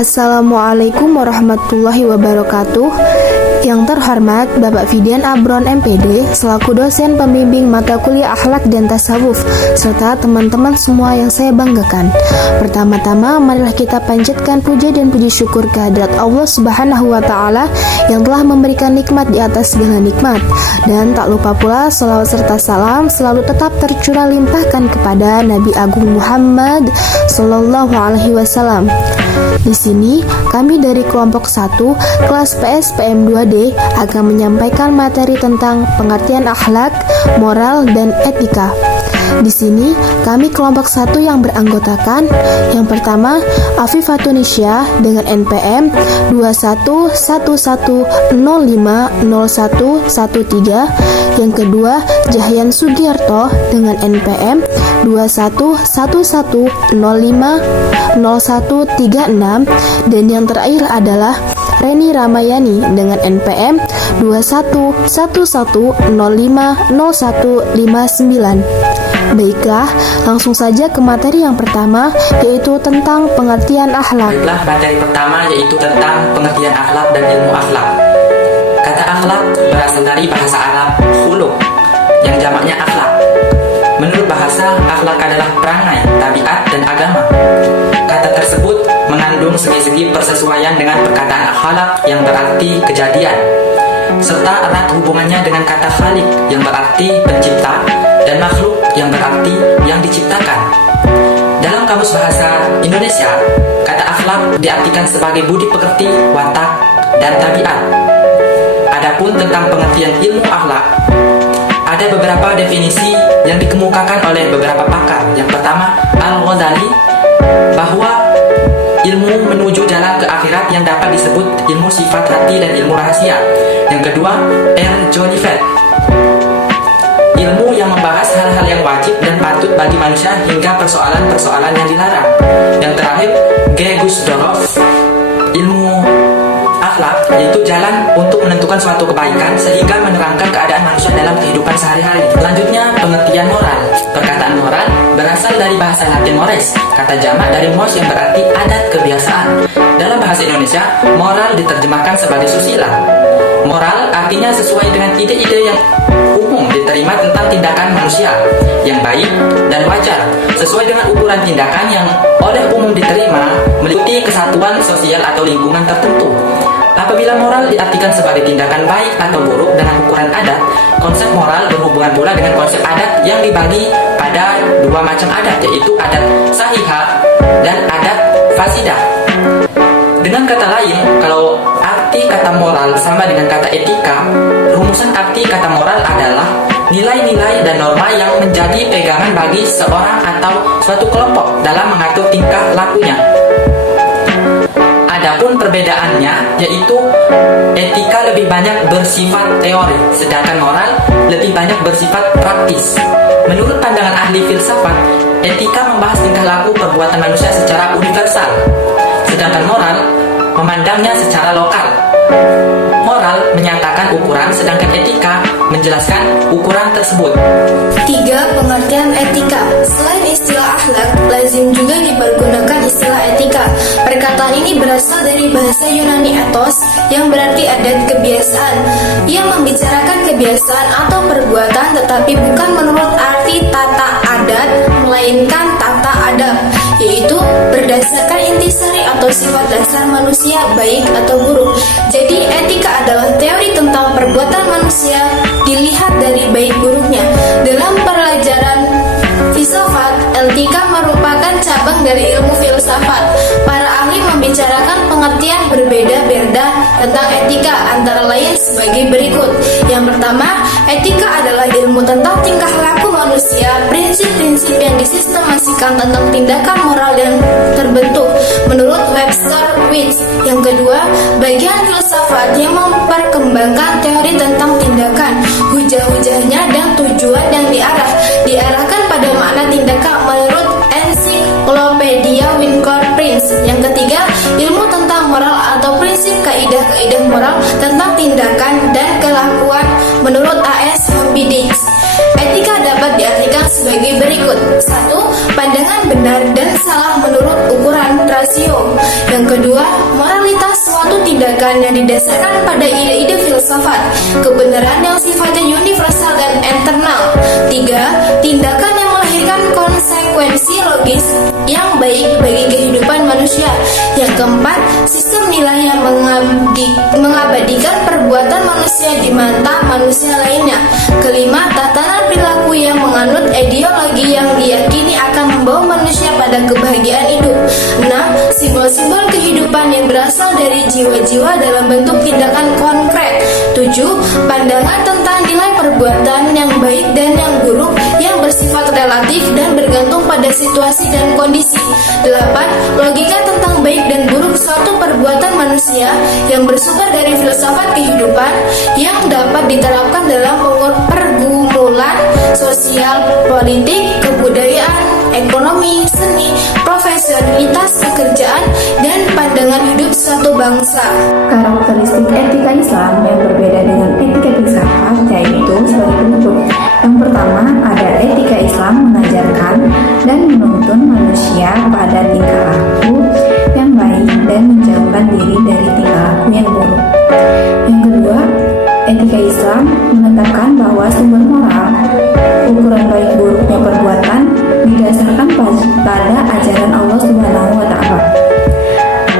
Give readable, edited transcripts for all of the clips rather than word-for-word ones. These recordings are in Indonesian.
Assalamualaikum warahmatullahi wabarakatuh. Yang terhormat Bapak Fidian Abron MPD selaku dosen pembimbing mata kuliah akhlak dan tasawuf serta teman-teman semua yang saya banggakan. Pertama-tama marilah kita panjatkan puja dan puji syukur kehadirat Allah Subhanahu wa taala yang telah memberikan nikmat di atas segala nikmat. Dan tak lupa pula salawat serta salam selalu tetap tercurah limpahkan kepada Nabi Agung Muhammad sallallahu alaihi wasallam. Di sini kami dari kelompok 1 kelas PSPM 2D akan menyampaikan materi tentang pengertian akhlak, moral, dan etika. Di sini kami kelompok 1 yang beranggotakan yang pertama Afifatun Nisya dengan NPM 2111050113, yang kedua Jahyan Sugiarto dengan NPM 2111050136, dan yang terakhir adalah Reni Ramayani dengan NPM 2111050159. Baiklah, langsung saja ke materi yang pertama, yaitu tentang pengertian akhlak. Baiklah, materi pertama yaitu tentang pengertian akhlak dan ilmu akhlak. Kata akhlak berasal dari bahasa Arab khuluq, yang jamaknya akhlak. Menurut bahasa, akhlak adalah perangai, tabiat, dan agama. Kata tersebut mengandung segi-segi persesuaian dengan perkataan akhlak yang berarti kejadian, serta erat hubungannya dengan kata khaliq yang berarti pencipta, dan makhluk yang berarti yang diciptakan. Dalam Kamus Bahasa Indonesia, kata akhlak diartikan sebagai budi pekerti, watak, dan tabiat. Adapun tentang pengertian ilmu akhlak, ada beberapa definisi yang dikemukakan oleh beberapa pakar. Yang pertama, Al-Ghazali, bahwa ilmu menuju jalan ke akhirat yang dapat disebut ilmu sifat hati dan ilmu rahasia. Yang kedua, R. Jolivet, ilmu yang membahas hal-hal yang wajib dan patut bagi manusia hingga persoalan-persoalan yang dilarang. Yang terakhir, G. Gusdorff, ilmu akhlak yaitu jalan untuk menentukan suatu kebaikan sehingga menerangkan keadaan manusia dalam kehidupan sehari-hari. Selanjutnya, pengertian moral. Perkataan moral berasal dari bahasa Latin mores, kata jamak dari mos yang berarti adat kebiasaan. Dalam bahasa Indonesia, moral diterjemahkan sebagai susila. Moral artinya sesuai dengan ide-ide yang umum diterima tentang tindakan manusia yang baik dan wajar, sesuai dengan ukuran tindakan yang oleh umum diterima meliputi kesatuan sosial atau lingkungan tertentu. Apabila moral diartikan sebagai tindakan baik atau buruk dengan ukuran adat, konsep moral berhubungan pula dengan konsep adat yang dibagi pada dua macam adat, yaitu adat sahihah dan adat fasidah. Dengan kata lain, kalau arti kata moral sama dengan kata etika, rumusan arti kata moral adalah nilai-nilai dan norma yang menjadi pegangan bagi seorang atau suatu kelompok dalam mengatur tingkah lakunya. Adapun perbedaannya, yaitu etika lebih banyak bersifat teori, sedangkan moral lebih banyak bersifat praktis. Menurut pandangan ahli filsafat, etika membahas tingkah laku perbuatan manusia secara universal, sedangkan moral memandangnya secara lokal. Moral menyatakan ukuran, sedangkan etika menjelaskan ukuran tersebut. 3. Pengertian etika. Selain istilah akhlak, lazim juga dipergunakan istilah etika. Perkataan ini berasal dari bahasa Yunani ethos yang berarti adat kebiasaan. Ia membicarakan kebiasaan atau perbuatan tetapi bukan menurut arti tata adat, melainkan tata adab, yaitu berdasarkan intisari atau sifat dasar manusia baik atau buruk. Jadi etika adalah teori tentang perbuatan manusia dilihat dari baik buruknya. Dalam pelajaran filsafat, etika merupakan cabang dari ilmu filsafat. Para ahli membicarakan pengertian berbeda-beda tentang etika, antara lain sebagai berikut. Yang pertama, etika adalah ilmu tentang tingkah laku manusia, prinsip-prinsip yang disistemasikan tentang tindakan moral yang terbentuk menurut Webster Witz. Yang kedua, bagian filsafat yang memperkembangkan teori tentang tindakan, hujah-hujahnya dan tujuan yang diarahkan pada makna tindakan menurut Ensiklopedia Wincourt Prince. Yang ketiga, ilmu tentang moral atau prinsip kaidah-kaidah moral tentang tindakan dan kelakuan menurut A.S. Moby Dick. Etika dapat diartikan sebagai berikut. 1. Pandangan benar dan salah menurut ukuran rasio. Yang kedua, tindakan yang didasarkan pada ide-ide filsafat, kebenaran yang sifatnya universal dan internal. 3. Tindakan yang melahirkan konsekuensi logis yang baik bagi kehidupan manusia. Yang keempat, sistem nilai yang mengabadikan perbuatan manusia di mata manusia lainnya. Kelima, tatanan perilaku yang menganut ideologi yang diyakini akan membawa manusia pada kebahagiaan hidup. 6. Simbol-simbol kehidupan yang berasal dari jiwa-jiwa dalam bentuk tindakan konkret. 7. Pandangan tentang nilai perbuatan yang baik dan yang buruk yang bersifat relatif dan bergantung pada situasi dan kondisi. 8. Logika tentang baik dan buruk suatu perbuatan manusia yang bersumber dari filsafat kehidupan yang dapat diterapkan dalam pergumulan sosial, politik, kebudayaan, ekonomi, seni, profesionalitas, pekerjaan, dan pandangan hidup suatu bangsa. Karakteristik etika Islam yang berbeda dengan etika filsafat yaitu sebagai berikut. Yang pertama, ada etika Islam mengajarkan dan menuntun manusia pada tingkah laku yang baik dan menjauhkan diri dari tingkah laku yang buruk. Yang kedua, etika Islam menetapkan bahwa sumber moral, ukuran baik buruknya perbuatan didasarkan pada ajaran Allah Subhanahu wa Ta'ala,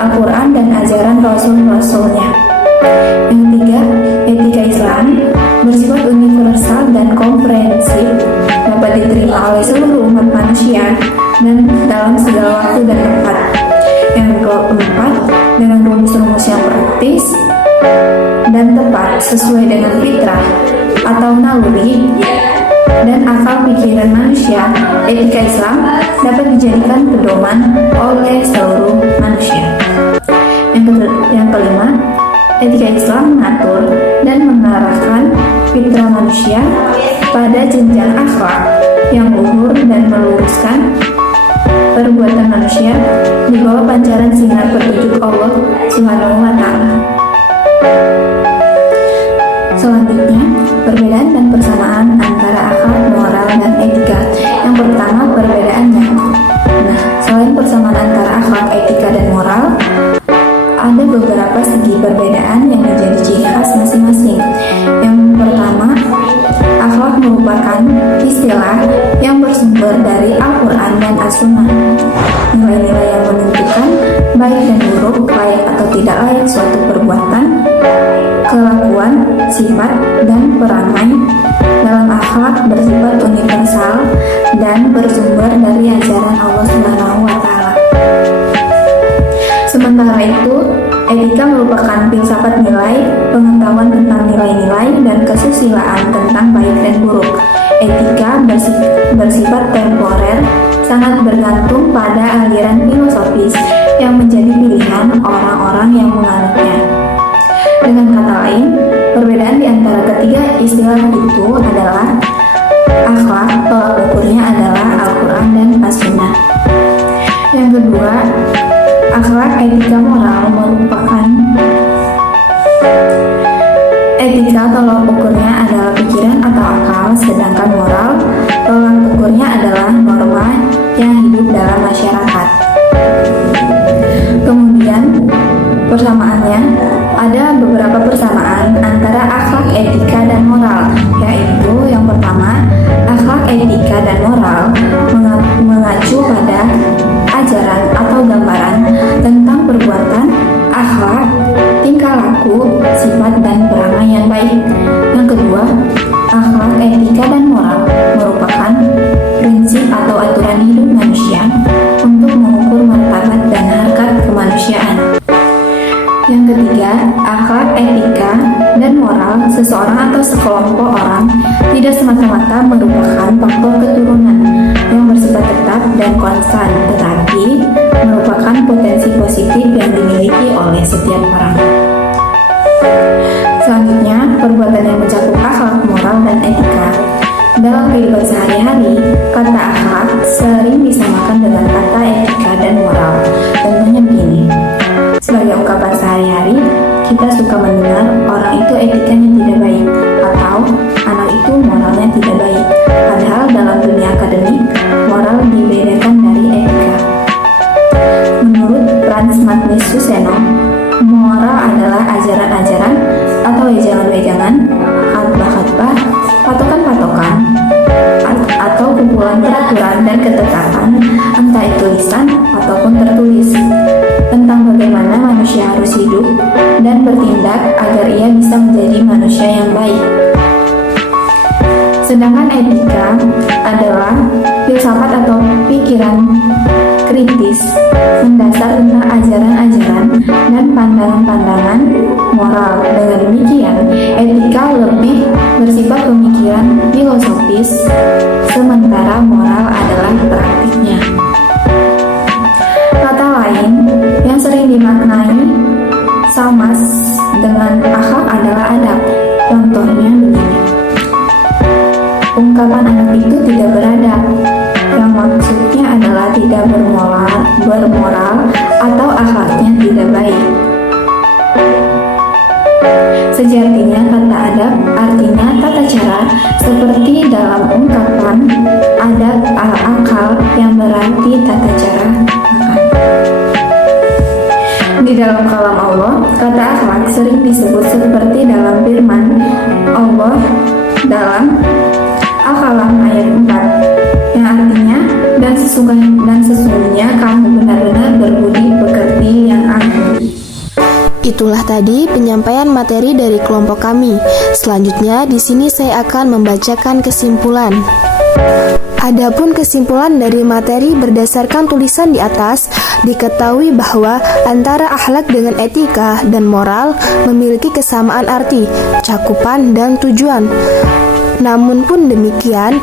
Al-Quran dan ajaran Rasul-Rasulnya. Yang ketiga, etika Islam bersifat universal dan komprehensif, dapat diterima oleh seluruh umat manusia dan dalam segala waktu dan tempat. Yang keempat, dengan rumus-rumus yang praktis dan tepat sesuai dengan fitrah atau naluri dan akal pikiran manusia, etika Islam dapat dijadikan pedoman oleh seluruh manusia. Yang kelima, etika Islam mengatur dan mengarahkan fitrah manusia pada jenjang akhlak yang luhur dan meluruskan perbuatan manusia di bawah pancaran sinar petunjuk Allah Subhanahu wa Ta'ala. Selanjutnya, perbedaan dan persamaan antara akhlak, moral, dan etika. Yang pertama, perbedaannya. Nah, selain persamaan antara akhlak, etika, dan moral, ada beberapa segi perbedaan yang menjadi ciri khas masing-masing. Yang pertama, akhlak merupakan istilah yang bersumber dari Al-Quran dan As-Sunnah. Nilai-nilai yang menentukan baik dan buruk, layak atau tidak layak suatu perbuatan, kelakuan, sifat, dan perangai dalam akhlak bersifat universal dan bersumber dari ajaran Allah Subhanahu wa Ta'ala. Sementara itu, etika merupakan filsafat nilai, pengetahuan tentang nilai-nilai dan kesusilaan tentang baik dan buruk. Etika bersifat temporer, sangat bergantung pada aliran filosofis yang menjadi pilihan orang-orang yang menganutnya. Dengan kata lain, perbedaan di antara ketiga istilah itu adalah akhlak, tolak ukurnya adalah Al-Quran dan As-Sunnah. Yang kedua, akhlak, etika, moral merupakan etika tolak ukurnya adalah pikiran atau akal, sedangkan moral tolak ukurnya adalah norma yang hidup dalam masyarakat. Kemudian persamaannya, ada beberapa persamaan antara akhlak, etika, dan moral, yaitu yang pertama, akhlak, etika, dan moral mengacu pada ajaran atau gambaran tentang perbuatan, akhlak, tingkah laku, sifat, dan perangai yang baik. Yang kedua, akhlak, etika, dan moral merupakan prinsip atau aturan hidup manusia untuk mengukur martabat dan harkat kemanusiaan. Yang ketiga, akhlak, etika, dan moral seseorang atau sekelompok orang tidak semata-mata merupakan faktor keturunan yang bersifat tetap dan konstan, tetapi merupakan potensi positif yang dimiliki oleh setiap orang. Selanjutnya, perbuatan yang mencakup akhlak, moral, dan etika. Dalam kehidupan sehari-hari, kata akhlak sering disamakan dengan kata etika dan moral. Contohnya begini, sebagai ungkapan sehari-hari, kita suka mendengar orang itu etikanya tidak baik atau anak itu moralnya tidak baik. Padahal dalam dunia akademik, moral dibedakan dari etika. Menurut Franz Magnus Suseno, moral adalah tuntunan, khatbah-khatbah, patokan-patokan, atau kumpulan peraturan dan ketetapan, entah itu lisan ataupun tertulis, tentang bagaimana manusia harus hidup dan bertindak agar ia bisa menjadi manusia yang baik. Sedangkan etika adalah filsafat atau pikiran kritis mendasar tentang ajaran-ajaran dan pandangan-pandangan moral. Dengan demikian, etika lebih bersifat pemikiran filosofis, sementara moral adalah praktiknya. Kata lain yang sering dimaknai sama dengan akhlak adalah adab. Contohnya begini: ungkapan anak itu tidak beradab, yang maksudnya adalah tidak bermoral atau akhlaknya tidak baik. Sejatinya kata adab artinya tata cara, seperti dalam ungkapan adab al-akal yang berarti tata cara makan. Di dalam kalam Allah, kata akhlak sering disebut seperti dalam firman Allah dalam Al-Qalam ayat 4 yang artinya dan sesungguhnya kamu benar-benar berbudi pekerti yang agung. Itulah tadi penyampaian materi dari kelompok kami. Selanjutnya di sini saya akan membacakan kesimpulan. Adapun kesimpulan dari materi berdasarkan tulisan di atas, diketahui bahwa antara akhlak dengan etika dan moral memiliki kesamaan arti, cakupan, dan tujuan. Namun pun demikian,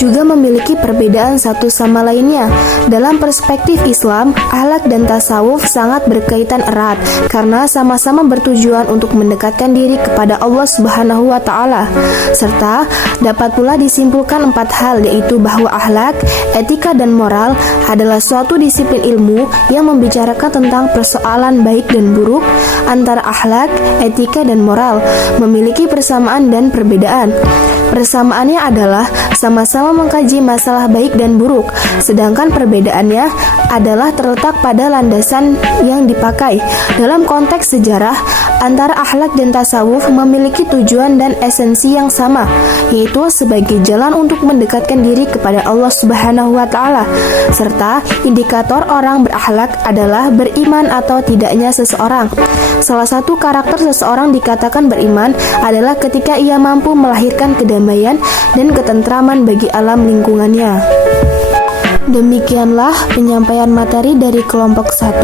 juga memiliki perbedaan satu sama lainnya. Dalam perspektif Islam, akhlak dan tasawuf sangat berkaitan erat karena sama-sama bertujuan untuk mendekatkan diri kepada Allah Subhanahu wa Ta'ala. Serta dapat pula disimpulkan 4 hal, yaitu bahwa akhlak, etika, dan moral adalah suatu disiplin ilmu yang membicarakan tentang persoalan baik dan buruk antara akhlak, etika, dan moral, memiliki persamaan dan perbedaan. Persamaannya adalah sama-sama mengkaji masalah baik dan buruk, sedangkan perbedaannya adalah terletak pada landasan yang dipakai. Dalam konteks sejarah, antara akhlak dan tasawuf memiliki tujuan dan esensi yang sama, yaitu sebagai jalan untuk mendekatkan diri kepada Allah Subhanahu wa Ta'ala. Serta indikator orang berakhlak adalah beriman atau tidaknya seseorang. Salah satu karakter seseorang dikatakan beriman adalah ketika ia mampu melahirkan kedamaian dan ketentraman bagi alam lingkungannya. Demikianlah penyampaian materi dari kelompok 1.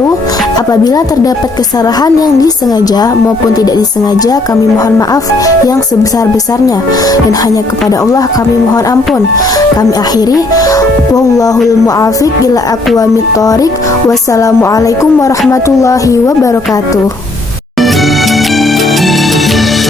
Apabila terdapat kesalahan yang disengaja maupun tidak disengaja, kami mohon maaf yang sebesar-besarnya, dan hanya kepada Allah kami mohon ampun. Kami akhiri, wallahul mu'afiq ila aqwamit thoriq. Wassalamualaikum warahmatullahi wabarakatuh.